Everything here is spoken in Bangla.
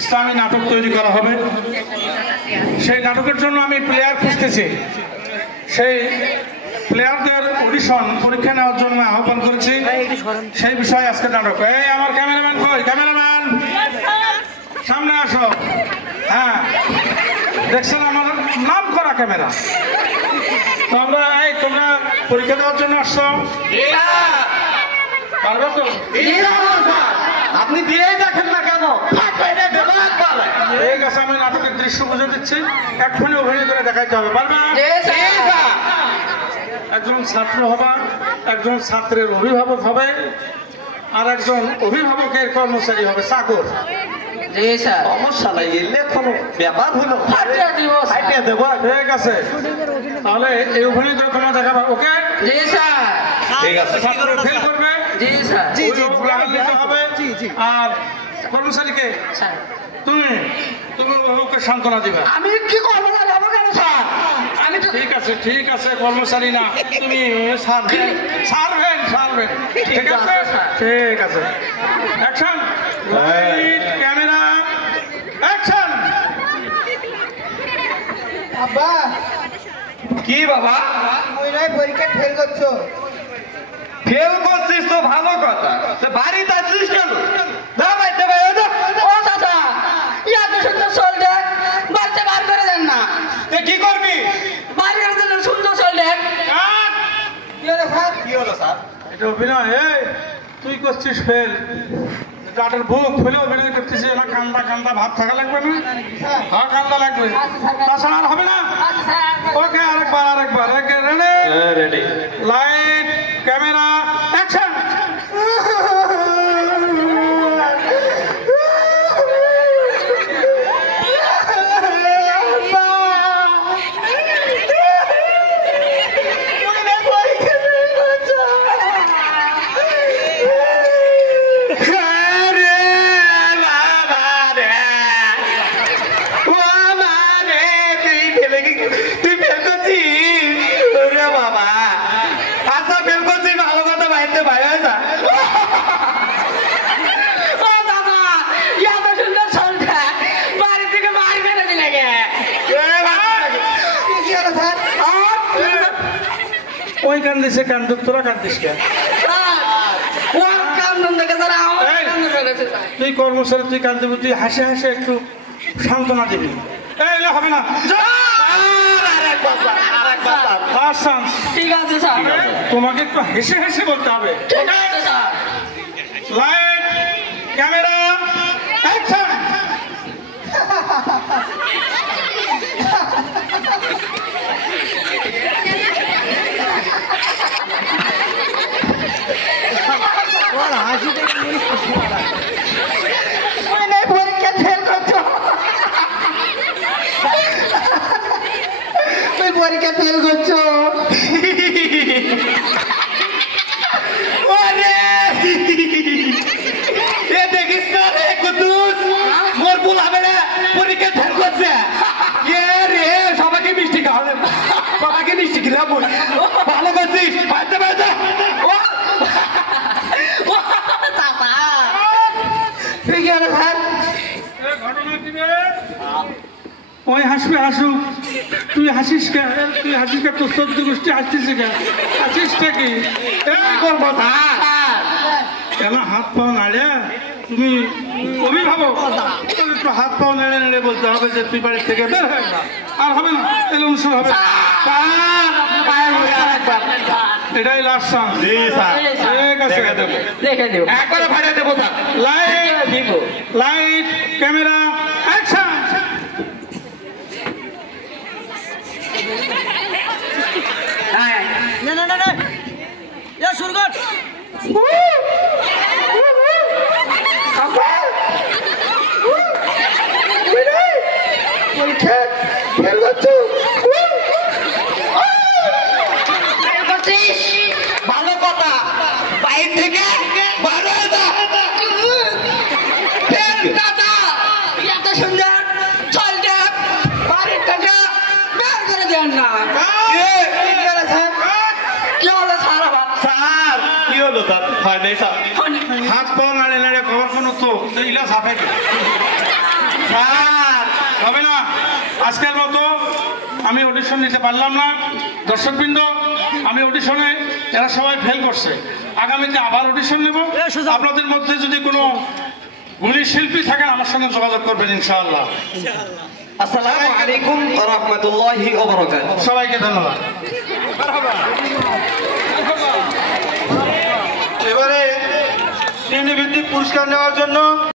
ইসলামী নাটক তৈরি করা হবে। সেই নাটকের জন্য আমি প্লেয়ার খুঁজতেছি। সেই প্লেয়ারদের অডিশন পরীক্ষা নেওয়ার জন্য আহ্বান করেছি। সেই বিষয়ে আজকে নাটক। এই আমার ক্যামেরাম্যান কই? ক্যামেরাম্যান সামনে আসো। হ্যাঁ, দেখছেন আমার নাম করা ক্যামেরা। তোমরা পরীক্ষা দেওয়ার জন্য আসছো? পারবে তো? আপনি দিয়ে দেখেন না কেন? ঠিক আছে, আমি নাটকের দৃশ্য বুঝে দিচ্ছি, এক্ষুনি অভিনয় করে দেখাইতে হবে। পারবে? একজন ছাত্র হবা, একজন ছাত্রের অভিভাবক হবে, আর একজন অভিভাবকের কর্মচারী হবে, চাকর। সমস্যা নাই, এলে কোনো ব্যাপার হলো দেবো। ঠিক আছে, তাহলে এই অভিনয় করে তোমরা দেখাবা। ওকে, ঠিক আছে। ছাত্র ফেল করবে, হবে। আর কর্মচারীকে তুমি অভিভাবককে সান্ত্বনা দিবে। আমি কি কর্মচারী হবো কেন স্যার? আমি তো ঠিক আছে, কর্মচারী না, তুমি সার্ভেন্ট। ঠিক আছে, ঠিক আছে। Action, light, camera, action. আব্বা, কি বাবা? ওই নয় পরীক্ষা ফেল করছো। ফেল করছিস তো ভালো কথা, বাড়িতে আছিস কেন? কি করবি? কি হলো স্যার? এটা অভিনয়। তুই করছিস ফেল, ডাটার বুক ফেলে অভিনয় করতেছিস। না কান্দা ভাব থাকা লাগবে না? হ্যাঁ, কান্দা লাগবে, তাছাড়া আর হবে না। ওকে, আরেকবার। Ready, light, camera, action. ওই কান্দিছে, কান্দুক, তোরা কান্দিস কেন? তুই কর্মচারী, তুই কান্দিবি, তুই হাসে একটু সান্ত্বনা দিবি। হবে না, ঠিক আছে স্যার, তোমাকে একটু হেসে বলতে হবে। Light, camera, action. পরীক্ষা ফেল করছো। পরীক্ষা ফেল করছো। দেখিস না রে কুদ্দুস, মোর ভুল হবে না, পরীক্ষা ফেল করছে। সবাইকে মিষ্টি খাওয়ালে, বাবাকে মিষ্টি খেলাম। ভালো করছিস, ওই হাসুক, তুই হাসিস কে? তোর 14 গোষ্ঠী হাসছিস কেন? হাসিসটা কি? কেন হাত পাও নাড়ে? তুমি অভিভাবক, একটু হাত পাও নেড়ে বলতে হবে যে তুই বাড়ির থেকে বের হয়ে যা। আর হবে না, এলে অনুষ্ঠান হবে। এটাই লাস্ট চান্স। ঠিক আছে, একবারে ভাড়া দেবো স্যার। Light, camera, action. না, শুরু কর। পরীক্ষা ফেল করছো। ভালো কথা, বাইরে থেকে এত সুন্দর চলছে, বাড়ির থেকে বের করে দেন না। কি হলো স্যার? স্যার কি হলো স্যার? হয় নাই স্যার। হাত পাও নাড়ে খবর কোনো তো ইলা সাফে আজকের মতো আমি অডিশন নিতে পারলাম না। দর্শকবৃন্দ, আমি অডিশনে এরা সবাই ফেল করছে। আগামীতে আবার অডিশন নেব। আপনাদের মধ্যে যদি কোনো গুণী শিল্পী থাকেন আমার সঙ্গে যোগাযোগ করবেন ইনশাআল্লাহ। আসসালামু আলাইকুম ওয়া রাহমাতুল্লাহি ওয়া বারাকাতুহু। সবাইকে ধন্যবাদ। এবারে শ্রেণীভিত্তিক পুরস্কার নেওয়ার জন্য